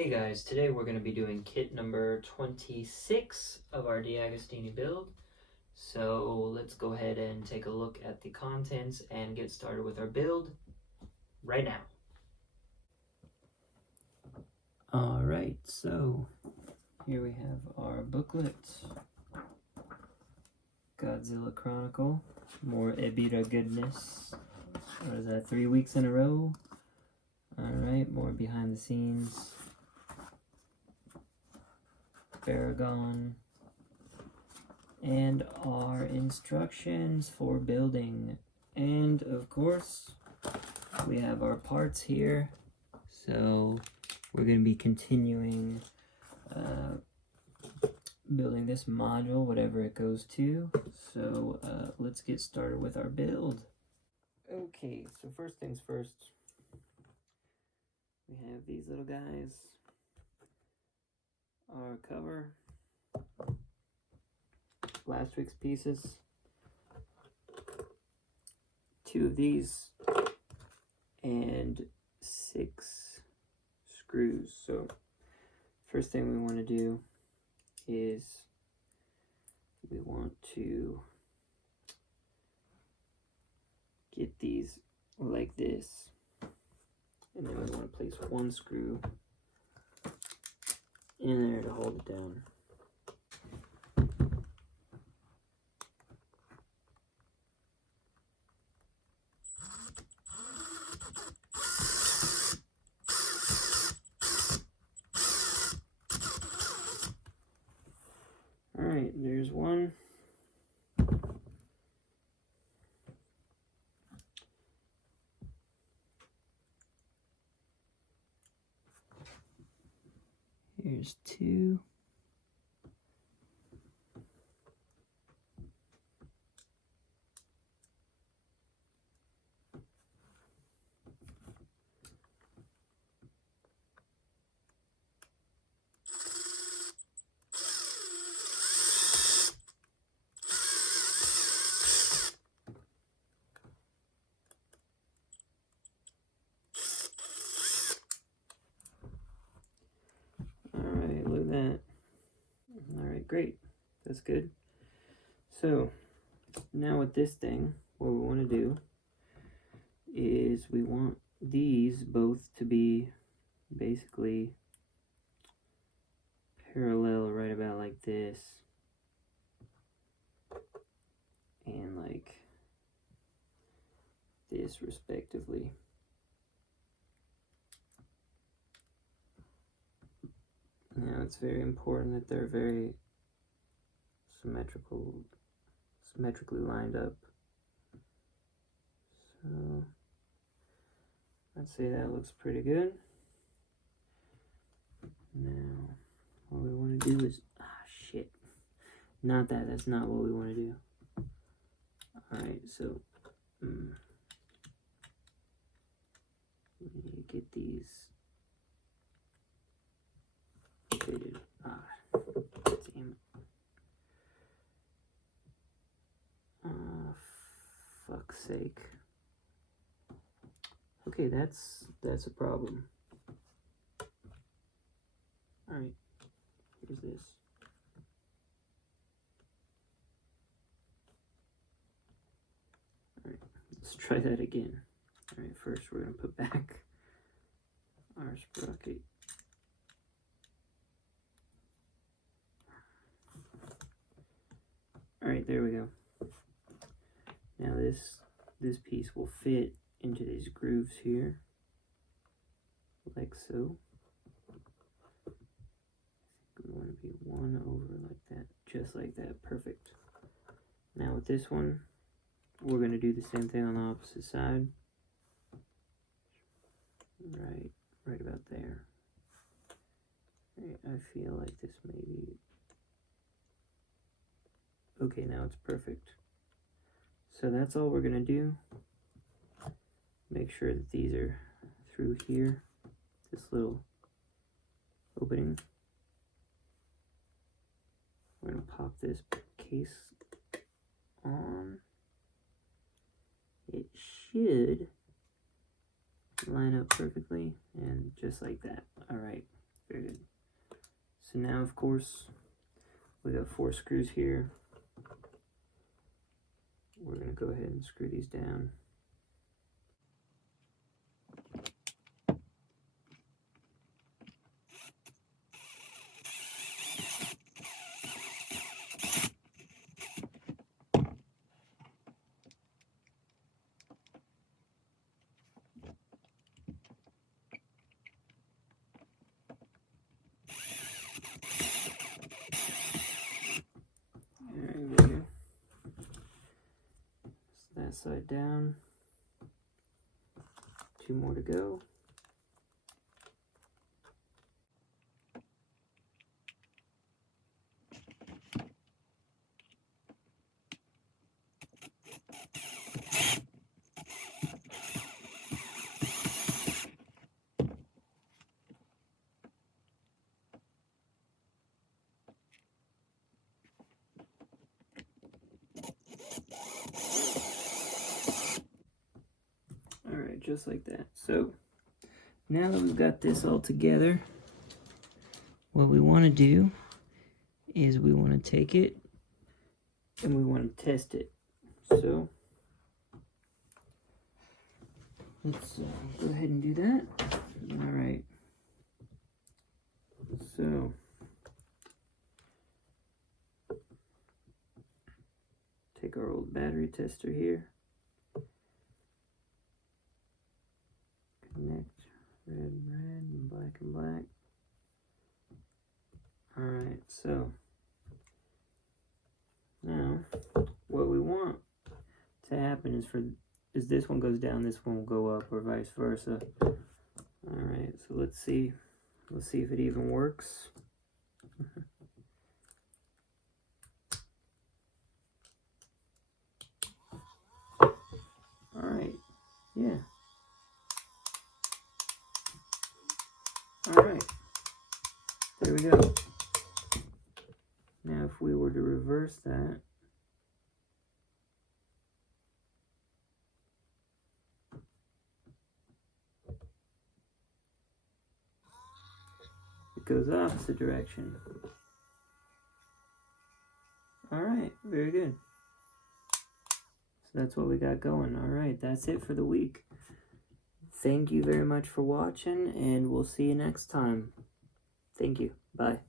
Hey guys, today we're going to be doing kit number 26 of our Deagostini build. So let's go ahead and take a look at the contents and get started with our build right now. Alright, so here we have our booklet. Godzilla Chronicle, more Ebira goodness. What is that, 3 weeks in a row? Alright, more behind the scenes. Paragon, and our instructions for building, and of course we have our parts here. So we're going to be continuing building this module, whatever it goes to. So let's get started with our build. Okay, so first things first, we have these little guys. Our cover, last week's pieces, 2 of these, and 6 screws. So first thing we want to do is we want to get these like this, and then we want to place 1 screw in there to hold it down. Alright, there's 1. Here's 2. Alright, look at that. Alright, great. That's good. So, now with this thing, what we want to do is we want these both to be basically parallel right about like this. And like this respectively. Now it's very important that they're very symmetrically lined up. So let's say that looks pretty good. Now what we want to do is, not that, that's not what we want to do. Alright, so we need to get these fitted. Damn it. Fuck's sake. Okay, that's a problem. Alright, here's this. Alright, let's try that again. Alright, first we're going to put back our sprocket. Alright, there we go. Now this piece will fit into these grooves here, like so. We want to be 1 over like that, just like that, perfect. Now with this one, we're going to do the same thing on the opposite side. Right about there. I feel like this may be... Okay, now it's perfect. So that's all we're going to do. Make sure that these are through here, this little opening. We're going to pop this case on. It should line up perfectly, and just like that. Alright, very So now, of course, we got 4 screws here. We're going to go ahead and screw these down. That side down. 2 more to go. Alright, just like that. So, now that we've got this all together, what we want to do is we want to take it and we want to test it. So, let's go ahead and do that. Alright. So, take our old battery tester here. Connect red, red, and black. Alright, so now what we want to happen is this one goes down, this one will go up, or vice versa. Alright, so let's see if it even works. Alright, yeah. Alright, there we go. Now if we were to reverse that, it goes opposite direction. Alright, very good. So that's what we got going. Alright, that's it for the week. Thank you very much for watching, and we'll see you next time. Thank you. Bye.